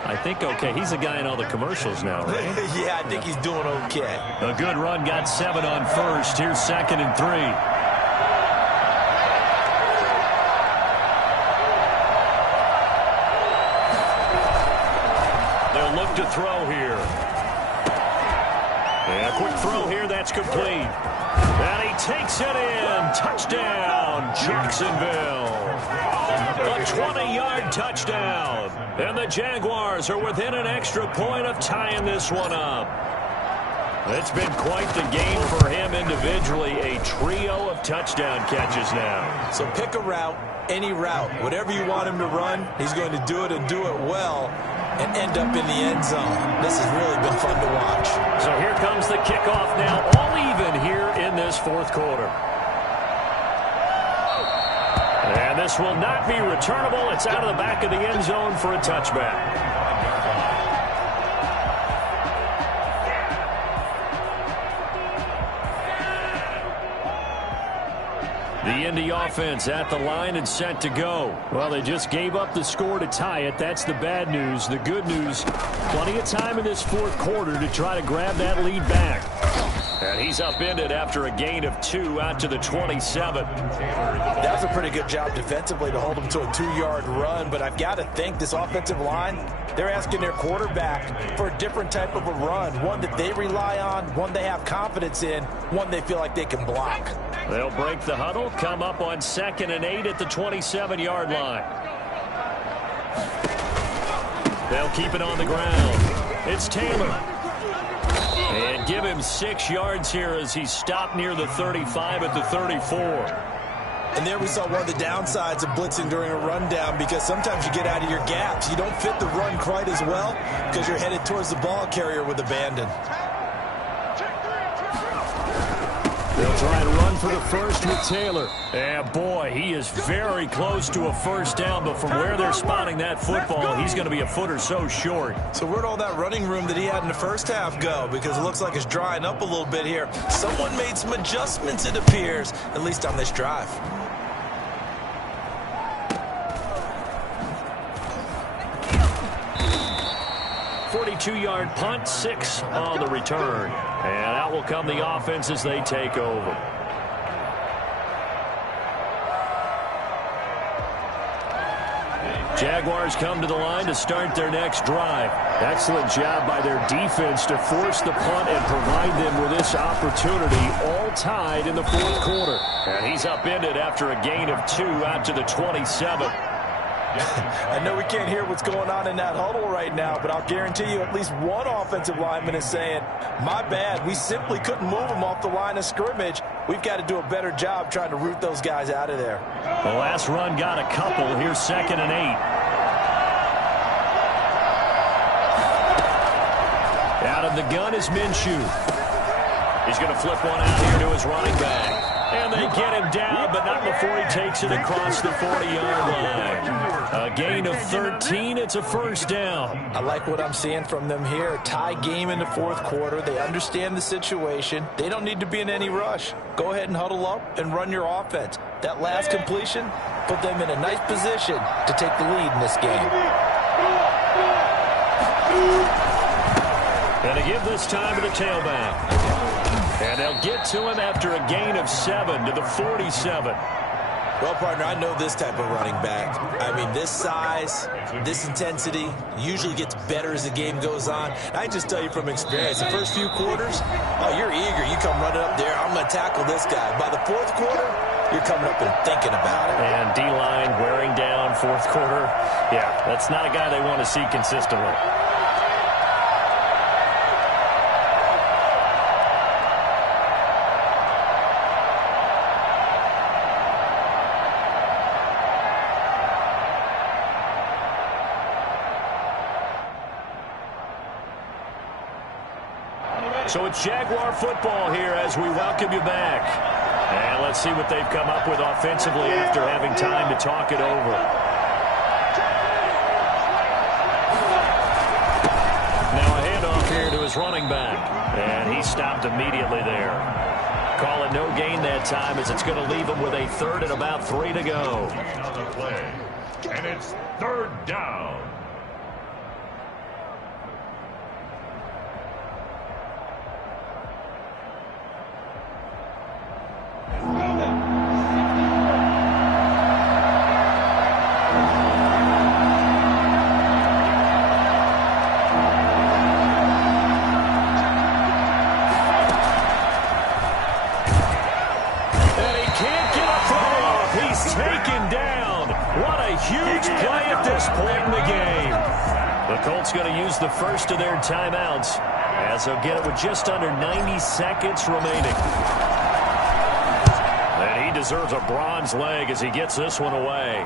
I think okay. He's a guy in all the commercials now, right? Yeah, I think he's doing okay. A good run, got 7 on first. Here's 2nd and 3. They'll look to throw here. And a quick throw here, that's complete. And he takes it in. Touchdown, Jacksonville. A 20-yard touchdown. And the Jaguars are within an extra point of tying this one up. It's been quite the game for him individually. A trio of touchdown catches now. So pick a route, any route. Whatever you want him to run, he's going to do it and do it well and end up in the end zone. This has really been fun to watch. So here comes the kickoff now, all even here in this fourth quarter. And this will not be returnable. It's out of the back of the end zone for a touchback. The Indy offense at the line and set to go. Well, they just gave up the score to tie it. That's the bad news. The good news, plenty of time in this fourth quarter to try to grab that lead back. And he's upended after a gain of 2 out to the 27. That was a pretty good job defensively to hold him to a 2-yard run, but I've got to think this offensive line, they're asking their quarterback for a different type of a run, one that they rely on, one they have confidence in, one they feel like they can block. They'll break the huddle, come up on 2nd and 8 at the 27-yard line. They'll keep it on the ground. It's Taylor. And give him 6 yards here as he stopped near the 35 at the 34. And there we saw one of the downsides of blitzing during a rundown, because sometimes you get out of your gaps. You don't fit the run quite as well because you're headed towards the ball carrier with abandon. They'll try and run for the first with Taylor. And boy, he is very close to a first down, but from where they're spotting that football, he's going to be a foot or so short. So where'd all that running room that he had in the first half go? Because it looks like it's drying up a little bit here. Someone made some adjustments, it appears, at least on this drive. Two-yard punt, 6 on the return. And out will come the offense as they take over. Jaguars come to the line to start their next drive. Excellent job by their defense to force the punt and provide them with this opportunity, all tied in the fourth quarter. And he's upended after a gain of 2 out to the 27. I know we can't hear what's going on in that huddle right now, but I'll guarantee you at least one offensive lineman is saying, my bad, we simply couldn't move him off the line of scrimmage. We've got to do a better job trying to root those guys out of there. The last run got a couple. Here's 2nd and 8. Out of the gun is Minshew. He's going to flip one out here to his running back. And they get him down, but not before he takes it across the 40-yard line. A gain of 13. It's a first down. I like what I'm seeing from them here. Tie game in the fourth quarter. They understand the situation. They don't need to be in any rush. Go ahead and huddle up and run your offense. That last completion put them in a nice position to take the lead in this game. And to give this time to the tailback. And they'll get to him after a gain of 7 to the 47. Well, partner, I know this type of running back. I mean, this size, this intensity usually gets better as the game goes on. I just tell you from experience, the first few quarters, oh, you're eager. You come running up there, I'm going to tackle this guy. By the fourth quarter, you're coming up and thinking about it. And D-line wearing down fourth quarter. Yeah, that's not a guy they want to see consistently. So it's Jaguar football here as we welcome you back. And let's see what they've come up with offensively after having time to talk it over. Now a handoff here to his running back. And he stopped immediately there. Call it no gain that time as it's going to leave him with a 3rd and about 3 to go. Another play. And it's 3rd down. Going to use the first of their timeouts as they'll get it with just under 90 seconds remaining. And he deserves a bronze leg as he gets this one away.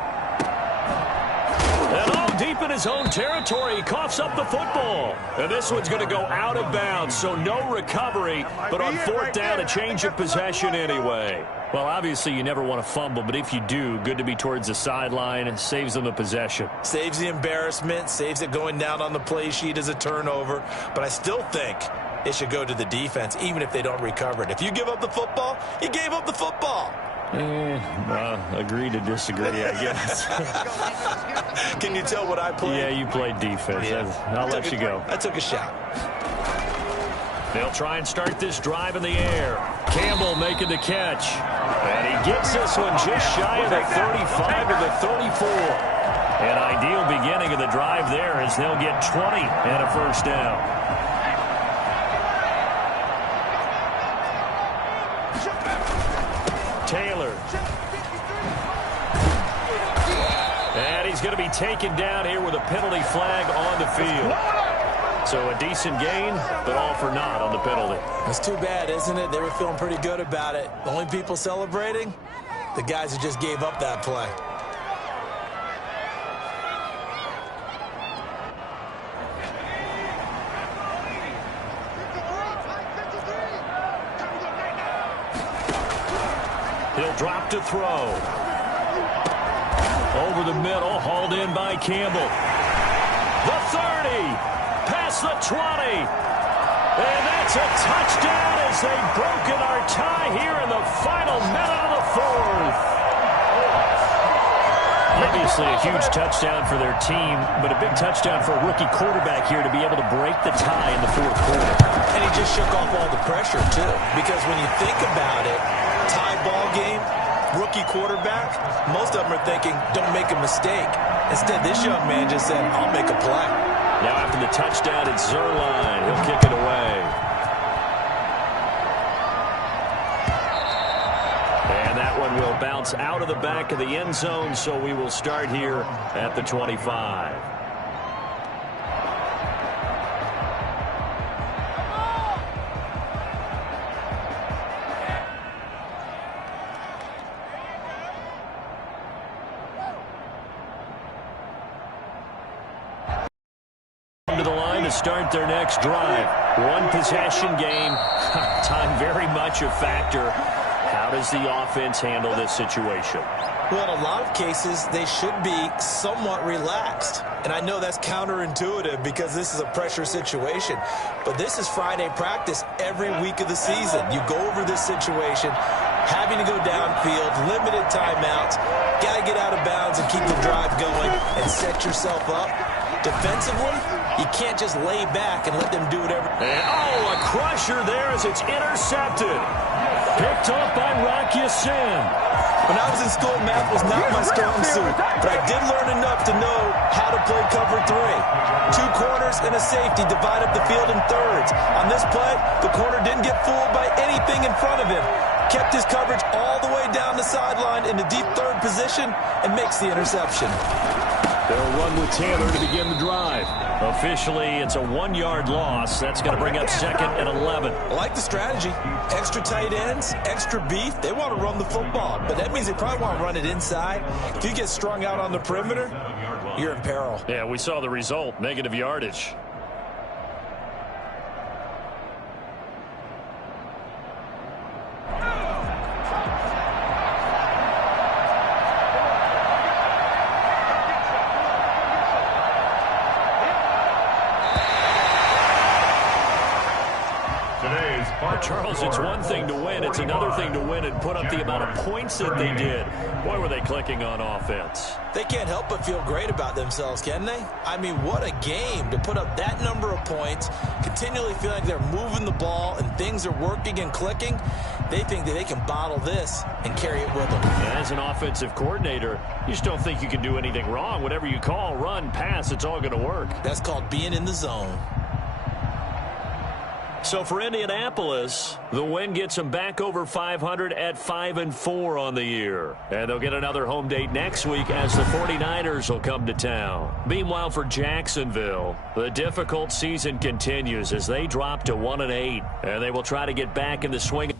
And deep in his own territory, he coughs up the football. And this one's going to go out of bounds, so no recovery, but on 4th down, a change of possession anyway. Well, obviously, you never want to fumble, but if you do, good to be towards the sideline. It saves them the possession. Saves the embarrassment, saves it going down on the play sheet as a turnover. But I still think it should go to the defense, even if they don't recover it. If you give up the football, you gave up the football. Agree to disagree, I guess. Can you tell what I played? Yeah, you played defense. Yeah. I'll let you go. I took a shot. They'll try and start this drive in the air. Campbell making the catch. And he gets this one just shy of the 35 to the 34. An ideal beginning of the drive there as they'll get 20 and a first down. Taylor. And he's going to be taken down here with a penalty flag on the field. So a decent gain, but all for naught on the penalty. It's too bad, isn't it? They were feeling pretty good about it. The only people celebrating, the guys who just gave up that play. He'll drop to throw. Over the middle, hauled in by Campbell. The 30. Past the 20. And that's a touchdown as they've broken our tie here in the final minute of the fourth. Obviously a huge touchdown for their team, but a big touchdown for a rookie quarterback here to be able to break the tie in the fourth quarter. And he just shook off all the pressure, too. Because when you think about it, tie ball game, rookie quarterback, most of them are thinking, don't make a mistake. Instead, this young man just said, I'll make a play. Now after the touchdown, it's Zuerlein. He'll kick it away. a bounce out of the back of the end zone, so we will start here at the 25. To the line to start their next drive. One possession game. Time very much a factor. How does the offense handle this situation? Well, in a lot of cases, they should be somewhat relaxed. And I know that's counterintuitive because this is a pressure situation. But this is Friday practice every week of the season. You go over this situation, having to go downfield, limited timeouts, got to get out of bounds and keep the drive going and set yourself up. Defensively, you can't just lay back and let them do whatever. And, a crusher there as it's intercepted. Picked up by Rock Ya-Sin. When I was in school, math was not my strong suit, but I did learn enough to know how to play cover 3. 2 corners and a safety divide up the field in thirds. On this play, the corner didn't get fooled by anything in front of him. Kept his coverage all the way down the sideline in the deep third position and makes the interception. They'll run with Taylor to begin the drive. Officially, it's a 1-yard loss. That's going to bring up 2nd and 11. I like the strategy. Extra tight ends, extra beef. They want to run the football, but that means they probably want to run it inside. If you get strung out on the perimeter, you're in peril. Yeah, we saw the result, negative yardage. Charles, it's one thing to win. It's another thing to win and put up the amount of points that they did. Boy, were they clicking on offense. They can't help but feel great about themselves, can they? I mean, what a game to put up that number of points, continually feel like they're moving the ball and things are working and clicking. They think that they can bottle this and carry it with them. And as an offensive coordinator, you just don't think you can do anything wrong. Whatever you call, run, pass, it's all going to work. That's called being in the zone. So for Indianapolis, the win gets them back over 500 at 5-4 on the year. And they'll get another home date next week as the 49ers will come to town. Meanwhile, for Jacksonville, the difficult season continues as they drop to 1-8. And they will try to get back in the swing.